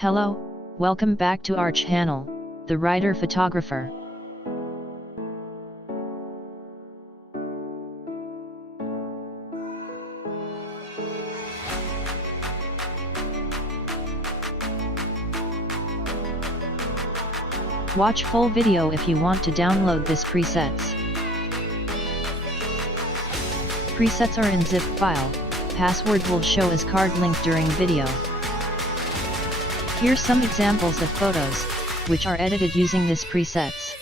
Hello, welcome back to our channel, The Writer Photographer. Watch full video if you want to download this presets. Presets are in zip file, password will show as card link during video. Here's some examples of photos, which are edited using this presets.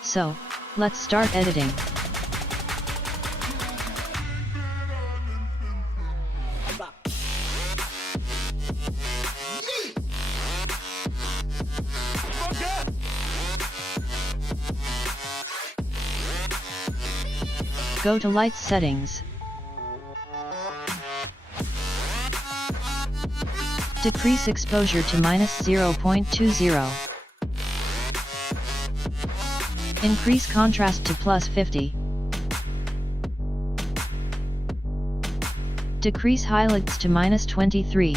So, let's start editing. Go to Light Settings. Decrease exposure to -0.20. Increase contrast to +50. Decrease highlights to -23.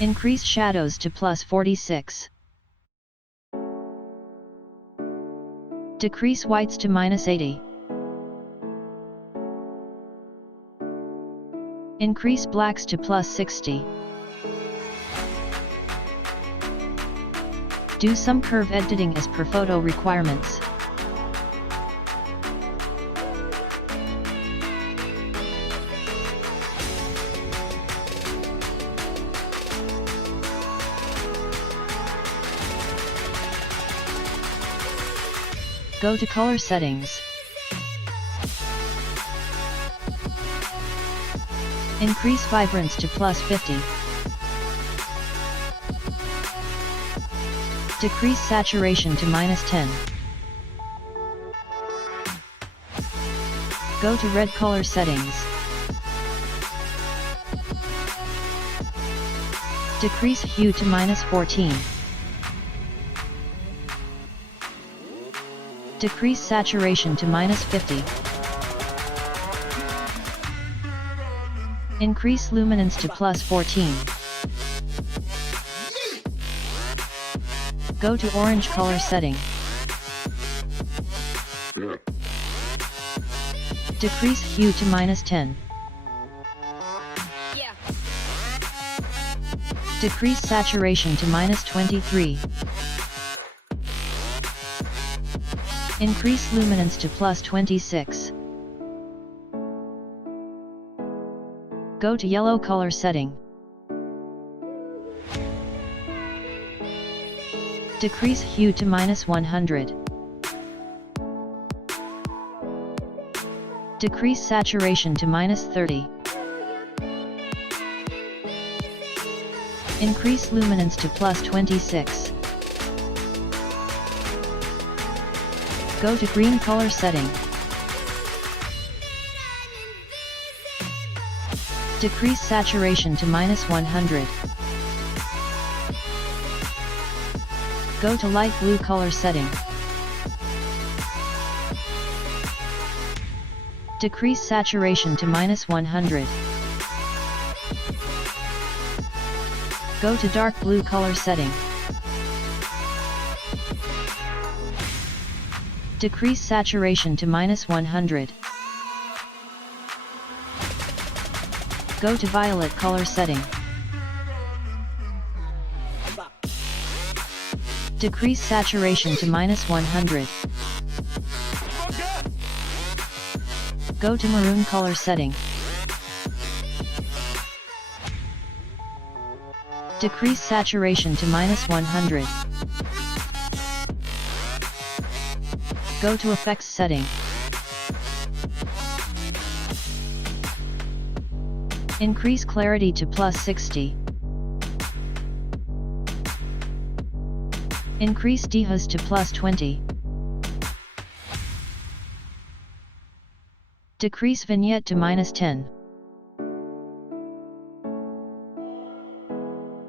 Increase shadows to +46. Decrease whites to -80. Increase blacks to +60. Do some curve editing as per photo requirements. Go to Color Settings. Increase vibrance to +50. Decrease saturation to -10. Go to Red Color Settings. Decrease hue to -14. Decrease saturation to -50. Increase luminance to +14. Go to Orange Color Setting. Decrease hue to -10. Decrease saturation to -23. Increase luminance to +26. Go to yellow color setting. Decrease hue to -100. Decrease saturation to -30. Increase luminance to +26. Go to green color setting. Decrease saturation to -100. Go to light blue color setting. Decrease saturation to -100. Go to dark blue color setting. Decrease saturation to -100. Go to violet color setting. Decrease saturation to -100. Go to maroon color setting. Decrease saturation to -100. Go to effects setting. Increase clarity to +60. Increase dehaz to +20. Decrease vignette to -10.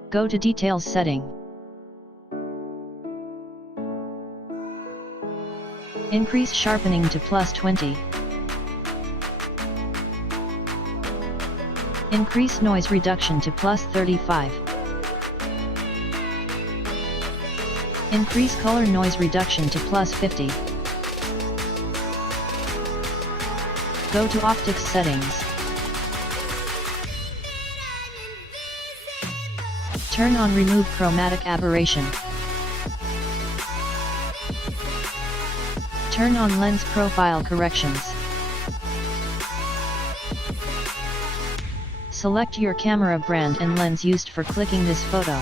Go to details setting. Increase sharpening to +20. Increase noise reduction to +35. Increase color noise reduction to +50. Go to optics settings. Turn on remove chromatic aberration. Turn on lens profile corrections. Select your camera brand and lens used for clicking this photo.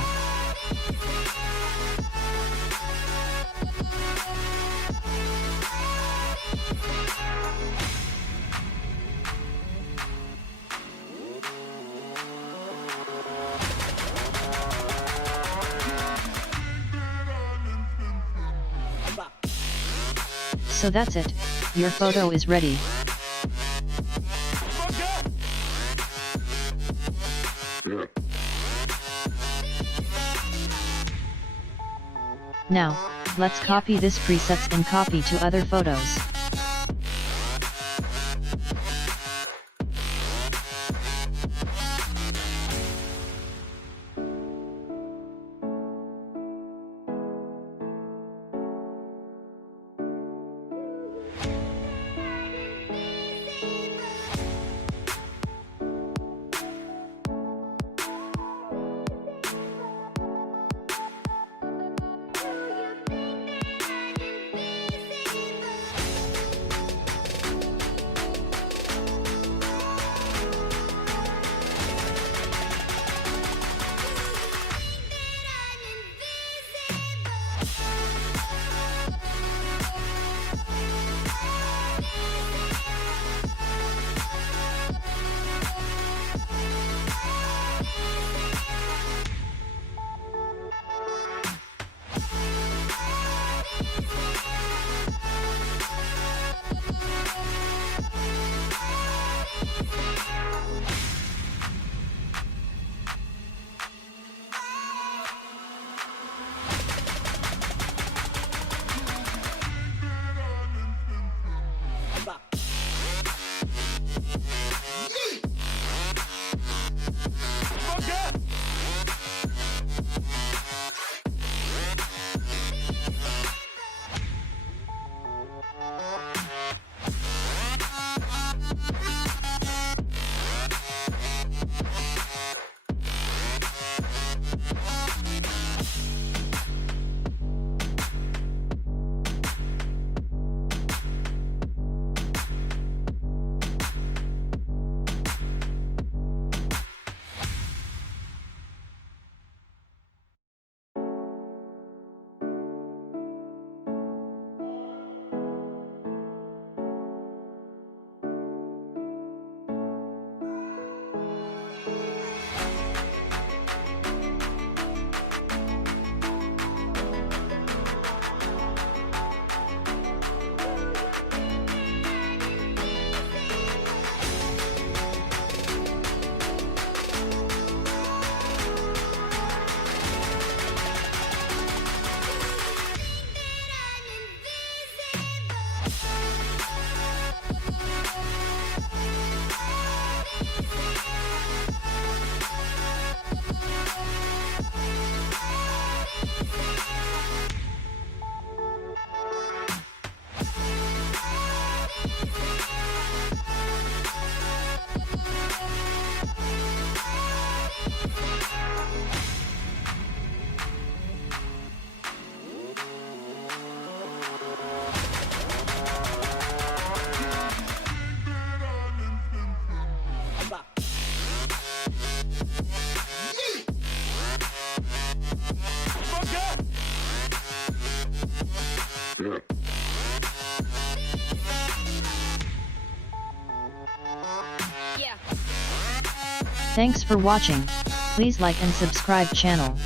So that's it, your photo is ready. Now, let's copy this presets and copy to other photos. Thanks for watching. Please like and subscribe channel.